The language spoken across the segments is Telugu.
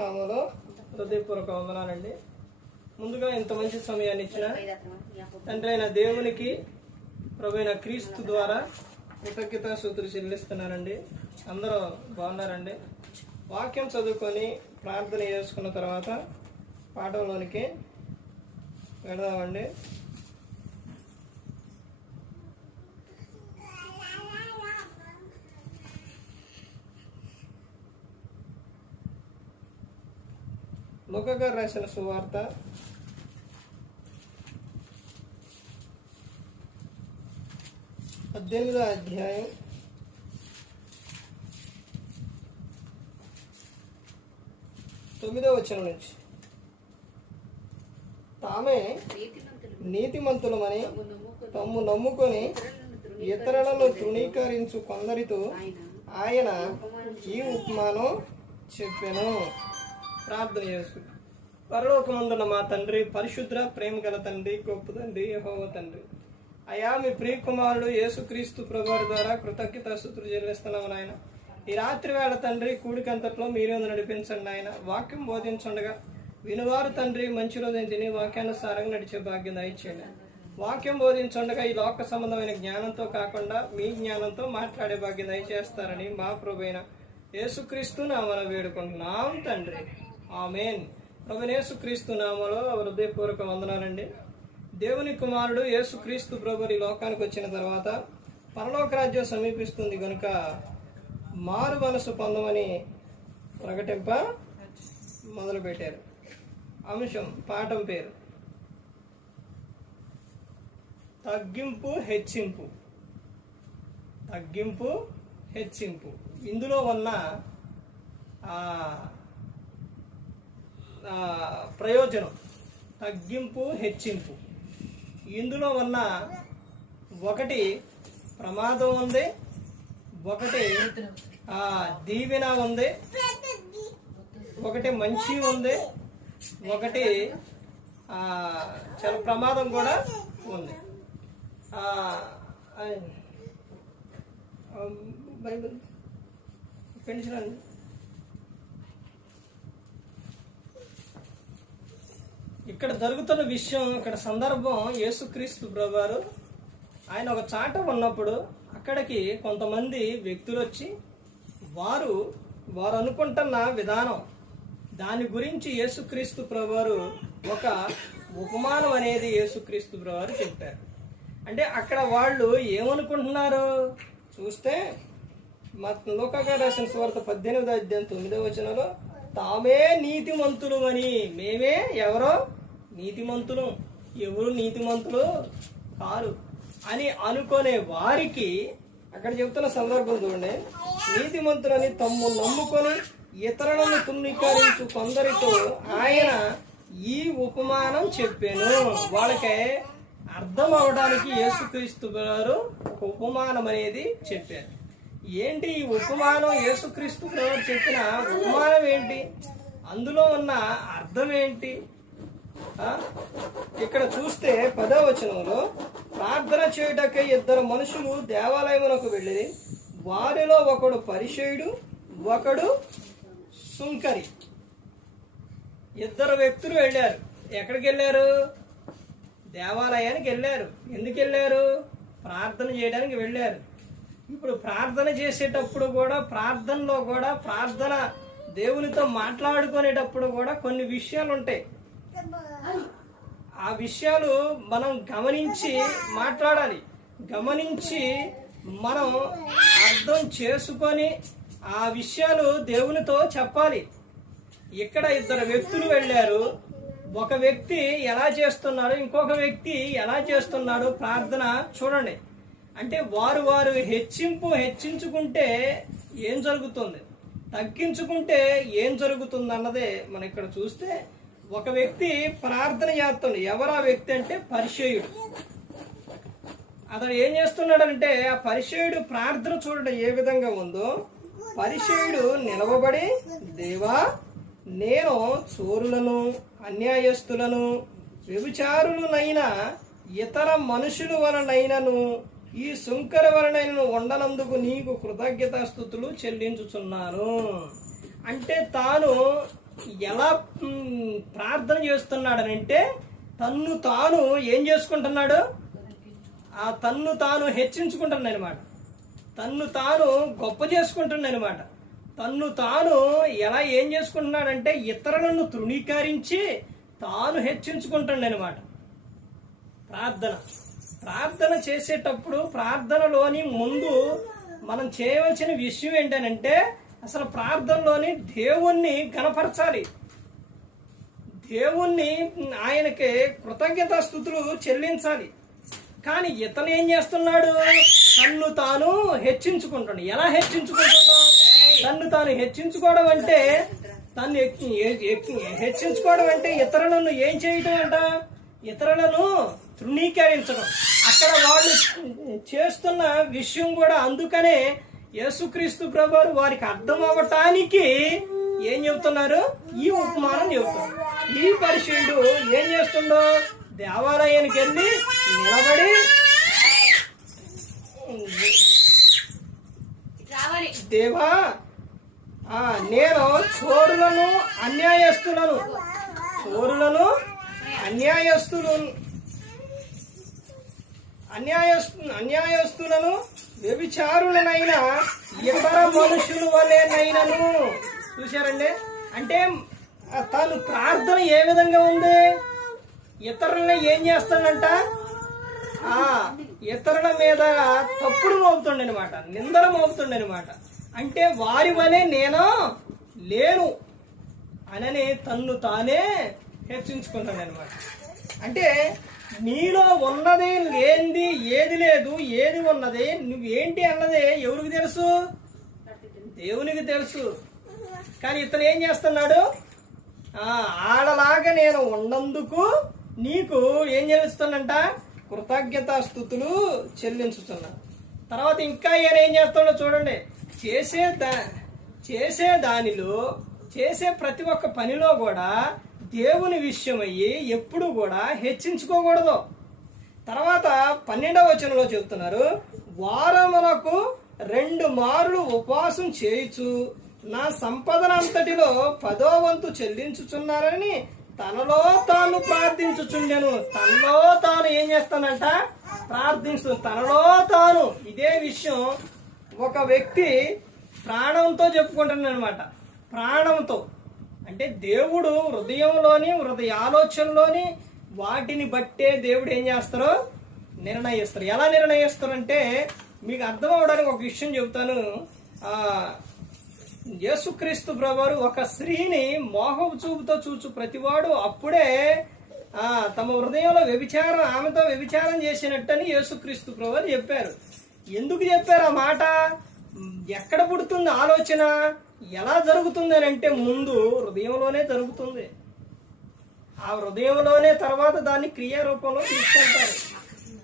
నామలో హృదయపూర్వక వందనాలండి. ముందుగా ఇంత మంచి సమయాన్ని ఇచ్చిన తండ్రి అయిన దేవునికి ప్రభైన క్రీస్తు ద్వారా కృతజ్ఞత సూత్రులు చెల్లిస్తున్నానండి. అందరూ బాగున్నారండి. వాక్యం చదువుకొని ప్రార్థన చేసుకున్న తర్వాత పాఠంలోనికి వెళదామండి. లుకగారు రాసిన సువార్త. పద్దెనిమిదో అధ్యాయం. తొమ్మిదో వచనం నుంచి. తామే నీతిమంతులమని తమ్ము నమ్ముకొని ఇతరులను తృణీకరించు కొందరితో ఆయన ఈ ఉపమానం చెప్పాను. ప్రార్థన చేసుకుంటాం. పరలోకమందున్న మా తండ్రి పరిశుద్ర ప్రేమ గల తండ్రి గొప్ప తండ్రి యహోవ తండ్రి. అయా మీ ప్రియకుమారుడు యేసుక్రీస్తు ప్రభువారి ద్వారా కృతజ్ఞత సూత్రులు చెల్లిస్తున్నాము నాయన. ఈ రాత్రి వేళ తండ్రి కూడికంతట్లో మీరే నడిపించండి ఆయన వాక్యం బోధించుండగా వినువారు తండ్రి మంచి రోజుని తిని వాక్యానుసారంగా నడిచే భాగ్యం దయచేయండి. వాక్యం బోధించుండగా ఈ లోక సంబంధమైన జ్ఞానంతో కాకుండా మీ జ్ఞానంతో మాట్లాడే భాగ్యం దయచేస్తారని మా ప్రభైన యేసుక్రీస్తు నామన వేడుకుంటున్నాం తండ్రి. ఆమెన్. ప్రభునేసు యేసుక్రీస్తు నామలో హృదయపూర్వక వందనాలండి. దేవుని కుమారుడు యేసుక్రీస్తు ప్రభు ఈ లోకానికి వచ్చిన తర్వాత పరలోక రాజ్యం సమీపిస్తుంది కనుక మారు మనసు పొందమని ప్రకటింప మొదలుపెట్టారు. అంశం పాఠం పేరు. తగ్గింపు హెచ్చింపు. తగ్గింపు హెచ్చింపు. ఇందులో ఉన్న ప్రయోజనం. తగ్గింపు హెచ్చింపు. ఇందులో ఉన్న ఒకటి ప్రమాదం ఉంది ఒకటి దీవెన ఉంది ఒకటి మంచి ఉంది ఒకటి చాలా ప్రమాదం కూడా ఉంది. బైబిల్ పెన్షన్ ఇక్కడ జరుగుతున్న విషయం ఇక్కడ సందర్భం యేసుక్రీస్తు ప్రభువారు ఆయన ఒక చాట ఉన్నప్పుడు అక్కడికి కొంతమంది వ్యక్తులు వచ్చి వారు వారు అనుకుంటున్న విధానం దాని గురించి యేసుక్రీస్తు ప్రభువారు ఒక ఉపమానం అనేది యేసుక్రీస్తు ప్రభువారు చెప్పారు. అంటే అక్కడ వాళ్ళు ఏమనుకుంటున్నారు? చూస్తే మా లోకగా రాసిన స్వార్థ పద్దెనిమిదో అధ్యాయం తొమ్మిదో వచనంలో తామే నీతిమంతులు అని మేమే ఎవరో? నీతిమంతులు. ఎవరు నీతిమంతులు కారు. అని అనుకునే వారికి అక్కడ చెప్తున్న సందర్భం చూడండి. నీతిమంతులని తమ్ము నమ్ముకొని ఇతరులను తుమ్మికరించు కొందరితో ఆయన ఈ ఉపమానం చెప్పాను. వాళ్ళకే అర్థం అవడానికి యేసుక్రీస్తు గారు ఒక ఉపమానం అనేది చెప్పారు. ఏంటి ఈ ఉపమానం యేసుక్రీస్తు చెప్పిన ఉపమానం ఏంటి? అందులో ఉన్న అర్థం ఏంటి? ఇక్కడ చూస్తే పదో వచనంలో ప్రార్థన చేయుటకై ఇద్దరు మనుషులు దేవాలయమునకు వెళ్ళి వారిలో ఒకడు పరిచయుడు ఒకడు సుంకరి. ఇద్దరు వ్యక్తులు వెళ్ళారు. ఎక్కడికి వెళ్ళారు? దేవాలయానికి వెళ్ళారు. ఎందుకు వెళ్ళారు? ప్రార్థన చేయడానికి వెళ్ళారు. ఇప్పుడు ప్రార్థన చేసేటప్పుడు కూడా ప్రార్థనలో కూడా ప్రార్థన దేవునితో మాట్లాడుకునేటప్పుడు కూడా కొన్ని విషయాలు ఉంటాయి ఆ విషయాలు మనం గమనించి మాట్లాడాలి. గమనించి మనం అర్థం చేసుకొని ఆ విషయాలు దేవునితో చెప్పాలి. ఇక్కడ ఇద్దరు వ్యక్తులు వెళ్ళారు. ఒక వ్యక్తి ఎలా చేస్తున్నాడు ఇంకొక వ్యక్తి ఎలా చేస్తున్నాడు ప్రార్థన చూడండి. అంటే వారు వారు హెచ్చింపు హెచ్చించుకుంటే ఏం జరుగుతుంది? తగ్గించుకుంటే ఏం జరుగుతుంది అన్నదే మనం ఇక్కడ చూస్తే ఒక వ్యక్తి ప్రార్థన చేస్తుంది ఎవరు ఆ వ్యక్తి అంటే పరిచయుడు. అతను ఏం చేస్తున్నాడంటే ఆ పరిచయుడు ప్రార్థన చూడడం ఏ విధంగా ఉందో పరిచయుడు నిలవబడి దేవా నేను చోరులను అన్యాయస్తులను వ్యభిచారులనైనా ఇతర మనుషుల వలనైనను ఈ శుంకర వర్ణను ఉండనందుకు నీకు కృతజ్ఞతాస్థుతులు చెల్లించుచున్నాను. అంటే తాను ఎలా ప్రార్థన చేస్తున్నాడనంటే తన్ను తాను ఏం చేసుకుంటున్నాడు? ఆ తన్ను తాను హెచ్చించుకుంటున్నాడు అనమాట తన్ను తాను గొప్ప చేసుకుంటున్నాడు అనమాట తన్ను తాను ఎలా ఏం చేసుకుంటున్నాడంటే ఇతరులను తృణీకరించి తాను హెచ్చించుకుంటున్నాడు అనమాట ప్రార్థన. ప్రార్థన చేసేటప్పుడు ప్రార్థనలోని ముందు మనం చేయవలసిన విషయం ఏంటనంటే అసలు ప్రార్థనలోని దేవుణ్ణి గణపరచాలి. దేవుణ్ణి ఆయనకి కృతజ్ఞతాస్థుతులు చెల్లించాలి. కానీ ఇతను ఏం చేస్తున్నాడు? తన్ను తాను హెచ్చించుకుంటాడు ఎలా హెచ్చించుకుంటున్నాడు? తన్ను తాను హెచ్చించుకోవడం అంటే తను హెచ్చించుకోవడం అంటే ఇతరులను ఏం చేయటం అంట? ఇతరులను తృణీకరించడం. అక్కడ వాళ్ళు చేస్తున్న విషయం కూడా అందుకనే యేసుక్రీస్తు ప్రభువారు వారికి అర్థం అవ్వటానికి ఏం చెబుతున్నారు? ఈ ఉపమానం చెబుతారు ఈ పరిశీలుడు ఏం చేస్తుండో? దేవాలయానికి వెళ్ళి నిలబడి దేవా ఆ, నేను చోరులను అన్యాయస్తులను చోరులను అన్యాయస్తులను అన్యాయస్తు అన్యాయస్తులను వ్యభిచారులనైనా ఇతర మనుషులు వలెనైనను చూశారండి? అంటే తను ప్రార్థన ఏ విధంగా ఉంది? ఇతరులని ఏం చేస్తాడంట? ఆ ఇతరుల మీద తప్పుడు మోపుతుండే అనమాట నిందలు మోపుతుండే అనమాట అంటే వారి వలె నేను? లేను. అనని తన్ను తానే హెచ్చించుకుంటాడు అనమాట అంటే నీలో ఉన్నది లేనిది ఏది లేదు ఏది ఉన్నది నువ్వేంటి అన్నది ఎవరికి తెలుసు? దేవునికి తెలుసు. కానీ ఇతను ఏం చేస్తున్నాడు? ఆడలాగా నేను ఉన్నందుకు నీకు ఏం చేస్తున్నంట కృతజ్ఞతాస్థుతులు చెల్లించుతున్నా. తర్వాత ఇంకా ఈయన ఏం చేస్తాడో చూడండి. చేసే దా చేసే దానిలో చేసే ప్రతి ఒక్క పనిలో కూడా దేవుని విషయమయ్యి ఎప్పుడు కూడా హెచ్చించుకోకూడదు. తర్వాత పన్నెండవ వచనంలో చెబుతున్నారు వారమునకు రెండు మారులు ఉపవాసం చేయుచు నా సంపదనంతటిలో పదో వంతు చెల్లించుచున్నారని తనలో తాను ప్రార్థించుచుండెను. తనలో తాను ఏం చేస్తానంట? ప్రార్థించు తనలో తాను ఇదే విషయం ఒక వ్యక్తి ప్రాణంతో చెప్పుకుంటాను అనమాట ప్రాణంతో. అంటే దేవుడు హృదయంలోని హృదయ ఆలోచనలోని వాటిని బట్టే దేవుడు ఏం చేస్తారో నిర్ణయిస్తారు. ఎలా నిర్ణయిస్తారంటే మీకు అర్థం అవడానికి ఒక విషయం చెబుతాను. యేసుక్రీస్తు ప్రభువారు ఒక స్త్రీని మోహపు చూపుతో చూచు ప్రతివాడు అప్పుడే తమ హృదయంలో వ్యభిచారం ఆమెతో వ్యభిచారం చేసినట్టని యేసుక్రీస్తు ప్రభువారు చెప్పారు. ఎందుకు చెప్పారు ఆ మాట? ఎక్కడ పుడుతుంది ఆలోచన? ఎలా జరుగుతుంది అని అంటే ముందు హృదయంలోనే జరుగుతుంది. ఆ హృదయంలోనే తర్వాత దాన్ని క్రియారూపంలో తీసుకెళ్తారు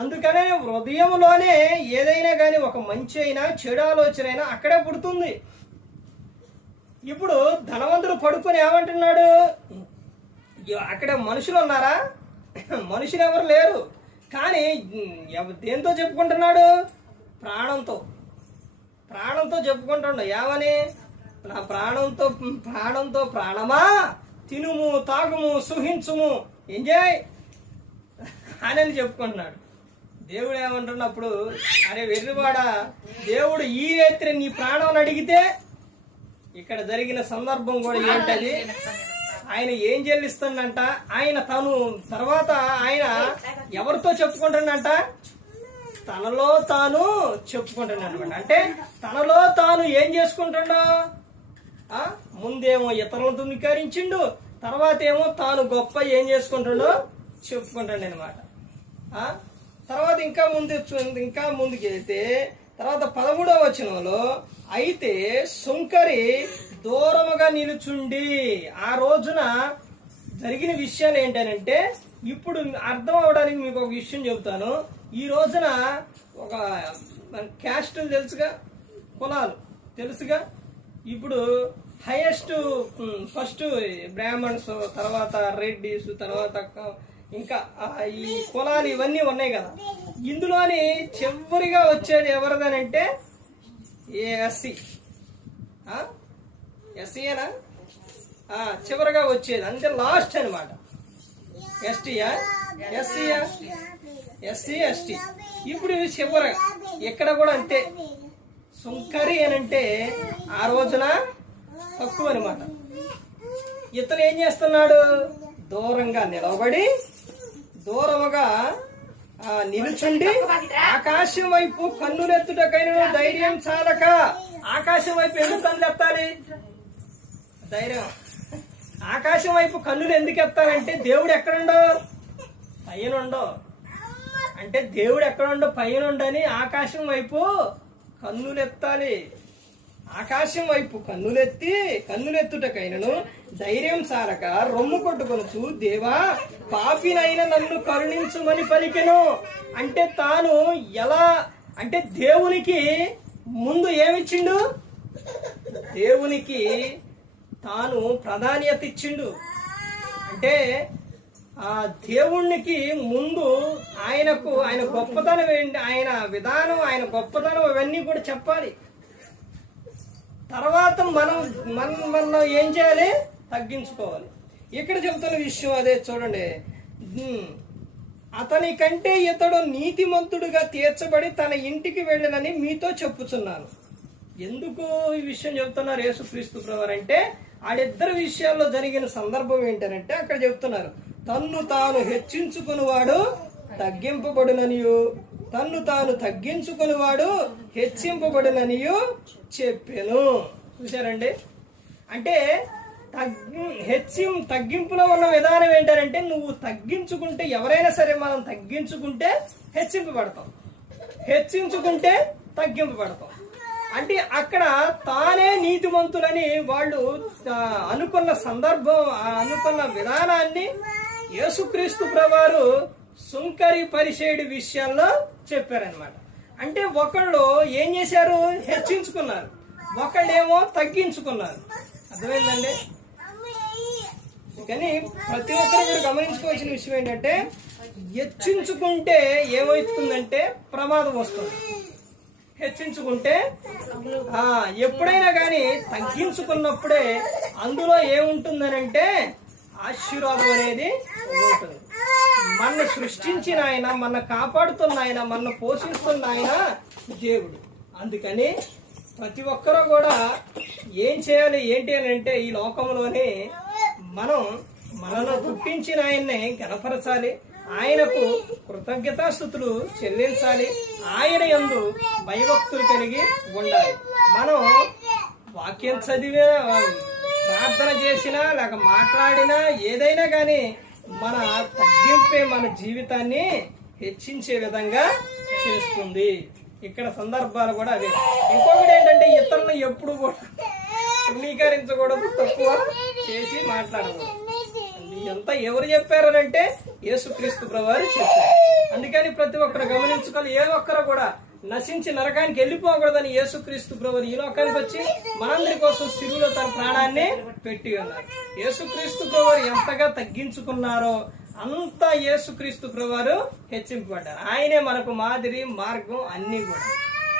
అందుకనే హృదయంలోనే ఏదైనా కానీ ఒక మంచి అయినా చెడు ఆలోచన అయినా అక్కడే పుడుతుంది. ఇప్పుడు ధనవంతుడు పడుకొని ఏమంటున్నాడు? అక్కడ మనుషులు ఉన్నారా? మనుషులు ఎవరు లేరు. కానీ దేంతో చెప్పుకుంటున్నాడు? ప్రాణంతో. ప్రాణంతో చెప్పుకుంటున్నాడు. ఏమని? నా ప్రాణంతో ప్రాణంతో ప్రాణమా? తినుము తాగుము సుహించుము ఎంజాయ్. అని అని చెప్పుకుంటున్నాడు. దేవుడు ఏమంటున్నప్పుడు అరే వెర్రివాడ దేవుడు ఈ రేత్రి నీ ప్రాణం అడిగితే ఇక్కడ జరిగిన సందర్భం కూడా ఏంటది? ఆయన ఏం చెల్లిస్తుందంట ఆయన తను తర్వాత ఆయన ఎవరితో చెప్పుకుంటాడంట తనలో తాను చెప్పుకుంటాడు అనమాట అంటే తనలో తాను ఏం చేసుకుంటాడో? ఆ ముందేమో ఇతరులను తుణీకరించిండు తర్వాత ఏమో తాను గొప్ప ఏం చేసుకుంటాడో చెప్పుకుంటాడు అనమాట తర్వాత ఇంకా ముందు చూ- ఇంకా ముందుకు వెళ్తే తర్వాత పదమూడవ వచనంలో అయితే సుంకరి దూరముగా నిలుచుండి ఆ రోజున జరిగిన విషయాలు ఏంటనంటే ఇప్పుడు అర్థం అవడానికి మీకు ఒక విషయం చెబుతాను. ఈ రోజున ఒక క్యాస్టులు తెలుసుగా? కులాలు తెలుసుగా? ఇప్పుడు హైయెస్ట్ ఫస్ట్ బ్రాహ్మణ్స్ తర్వాత రెడ్డిస్ తర్వాత ఇంకా ఈ కులాలు ఇవన్నీ ఉన్నాయి కదా. ఇందులోని చివరిగా వచ్చేది ఎవరిదనంటే ఏ ఎస్సీ. ఎస్సీయేనా? చివరిగా వచ్చేది. అంటే లాస్ట్ అనమాట ఎస్టీయా? ఎస్సీయా? SC ST. ఇప్పుడు చివరగా. ఇక్కడ కూడా అంతే. సుంకరి అని అంటే ఆ రోజున తక్కువ అనమాట ఇతను ఏం చేస్తున్నాడు? దూరంగా నిలబడి దూరముగా నిలుచుండి ఆకాశం వైపు కన్నులెత్తుటకైన ధైర్యం చాలక ఆకాశం వైపు ఎందుకు కన్నులు ఎత్తాలి? ధైర్యం. ఆకాశం వైపు కన్నులు ఎందుకు ఎత్తాలంటే దేవుడు ఎక్కడుండో? పైన ఉండో అంటే దేవుడు ఎక్కడుండో పైనుండని ఆకాశం వైపు కన్నులెత్తాలి. ఆకాశం వైపు కన్నులెత్తి కన్నులెత్తుటకైనను ధైర్యం సారక రొమ్ము కొట్టుకొనుచు దేవా పాపినైన నన్ను కరుణించుమని పలికెను. అంటే తాను ఎలా అంటే దేవునికి ముందు ఏమిచ్చిండు? దేవునికి తాను ప్రాధాన్యత ఇచ్చిండు. అంటే ఆ దేవునికి ముందు ఆయనకు ఆయన గొప్పతనం ఏంటి? ఆయన విధానం ఆయన గొప్పతనం ఇవన్నీ కూడా చెప్పాలి. తర్వాత మనం మనం మనం ఏం చేయాలి? తగ్గించుకోవాలి. ఇక్కడ చెబుతున్న విషయం అదే చూడండి. అతని కంటే ఇతడు నీతిమంతుడుగా తీర్చబడి తన ఇంటికి వెళ్ళనని మీతో చెప్పుచున్నాను. ఎందుకు ఈ విషయం చెబుతున్నారు యేసుక్రీస్తు ప్రవారంటే అంటే ఆడిద్దరి విషయాల్లో జరిగిన సందర్భం ఏంటంటే అక్కడ చెప్తున్నారు తన్ను తాను హెచ్చించుకునివాడు తగ్గింపబడుననియు. తన్ను తాను తగ్గించుకునివాడు హెచ్చింపబడుననియు చెప్పాను. చూశారండి? అంటే తగ్గి హెచ్చిం తగ్గింపులో ఉన్న విధానం ఏంటంటే నువ్వు తగ్గించుకుంటే ఎవరైనా సరే మనం తగ్గించుకుంటే హెచ్చింపబడతాం. హెచ్చించుకుంటే తగ్గింపబడతాం. అంటే అక్కడ తానే నీతిమంతులని వాళ్ళు అనుకున్న సందర్భం అనుకున్న విధానాన్ని యేసుక్రీస్తు ప్రవారు సుంకరి పరిచేడు విషయాల్లో చెప్పారనమాట అంటే ఒకళ్ళు ఏం చేశారు? హెచ్చించుకున్నారు. ఒకళ్ళేమో తగ్గించుకున్నారు. అర్థమైందండి? కానీ ప్రతి ఒక్కరు కూడా గమనించుకోవాల్సిన విషయం ఏంటంటే హెచ్చించుకుంటే ఏమవుతుందంటే ప్రమాదం వస్తుంది. హెచ్చించుకుంటే ఆ ఎప్పుడైనా కానీ తగ్గించుకున్నప్పుడే అందులో ఏముంటుందనంటే ఆశీర్వాదం అనేది ఉంటుంది మన సృష్టించిన ఆయన మన కాపాడుతున్న ఆయన మన పోషిస్తున్న ఆయన దేవుడు. అందుకని ప్రతి ఒక్కరూ కూడా ఏం చేయాలి ఏంటి అని అంటే ఈ లోకంలోనే మనం మనలో పుట్టించిన ఆయన్నే గణపరచాలి. ఆయనకు కృతజ్ఞతాస్థుతులు చెల్లించాలి. ఆయన ఎందు భయభక్తులు కలిగి ఉండాలి. మనం వాక్యం చదివే ప్రార్థన చేసినా లేక మాట్లాడినా ఏదైనా కానీ మన తగ్గింపే మన జీవితాన్ని హెచ్చించే విధంగా చేస్తుంది. ఇక్కడ సందర్భాలు కూడా అదే ఇంకొకటి ఏంటంటే ఇతరులను ఎప్పుడు కూడా తృణీకరించకూడదు తక్కువ చేసి మాట్లాడకూడదు. ఇదంతా ఎవరు చెప్పారనంటే యేసుక్రీస్తు ప్రభువారు చెప్పారు. అందుకని ప్రతి ఒక్కరు గమనించుకోవాలి. ఏ ఒక్కరు కూడా నశించి నరకానికి వెళ్ళిపోకూడదని యేసుక్రీస్తు ప్రభు ఈ లోకానికి వచ్చి మనందరి కోసం సిరువులో తన ప్రాణాన్ని పెట్టి ఉన్నారు. యేసుక్రీస్తు ప్రభు ఎంతగా తగ్గించుకున్నారో అంత యేసుక్రీస్తు ప్రభువారు హెచ్చింపబడ్డారు. ఆయనే మనకు మాదిరి మార్గం అన్నీ కూడా.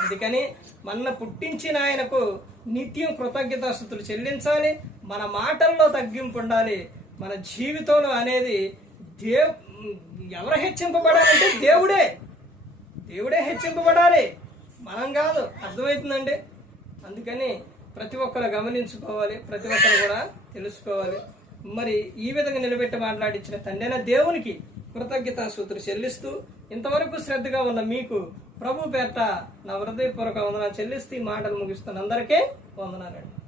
అందుకని మన పుట్టించిన ఆయనకు నిత్యం కృతజ్ఞతాస్థుతులు చెల్లించాలి. మన మాటల్లో తగ్గింపు ఉండాలి. మన జీవితంలో అనేది దేవ్ ఎవరు హెచ్చింపబడాలంటే దేవుడే. దేవుడే హెచ్చింపబడాలి. మనం కాదు. అర్థమవుతుందండి? అందుకని ప్రతి ఒక్కరు గమనించుకోవాలి. ప్రతి ఒక్కరు కూడా తెలుసుకోవాలి. మరి ఈ విధంగా నిలబెట్టి మాట్లాడించిన తండ్రైన దేవునికి కృతజ్ఞతాసూత్రు చెల్లిస్తూ ఇంతవరకు శ్రద్ధగా ఉన్న మీకు ప్రభు పేట నా హృదయపూర్వక వందనాలు చెల్లిస్తూ ఈ మాటలు ముగిస్తున్న అందరికీ వందనాలండి.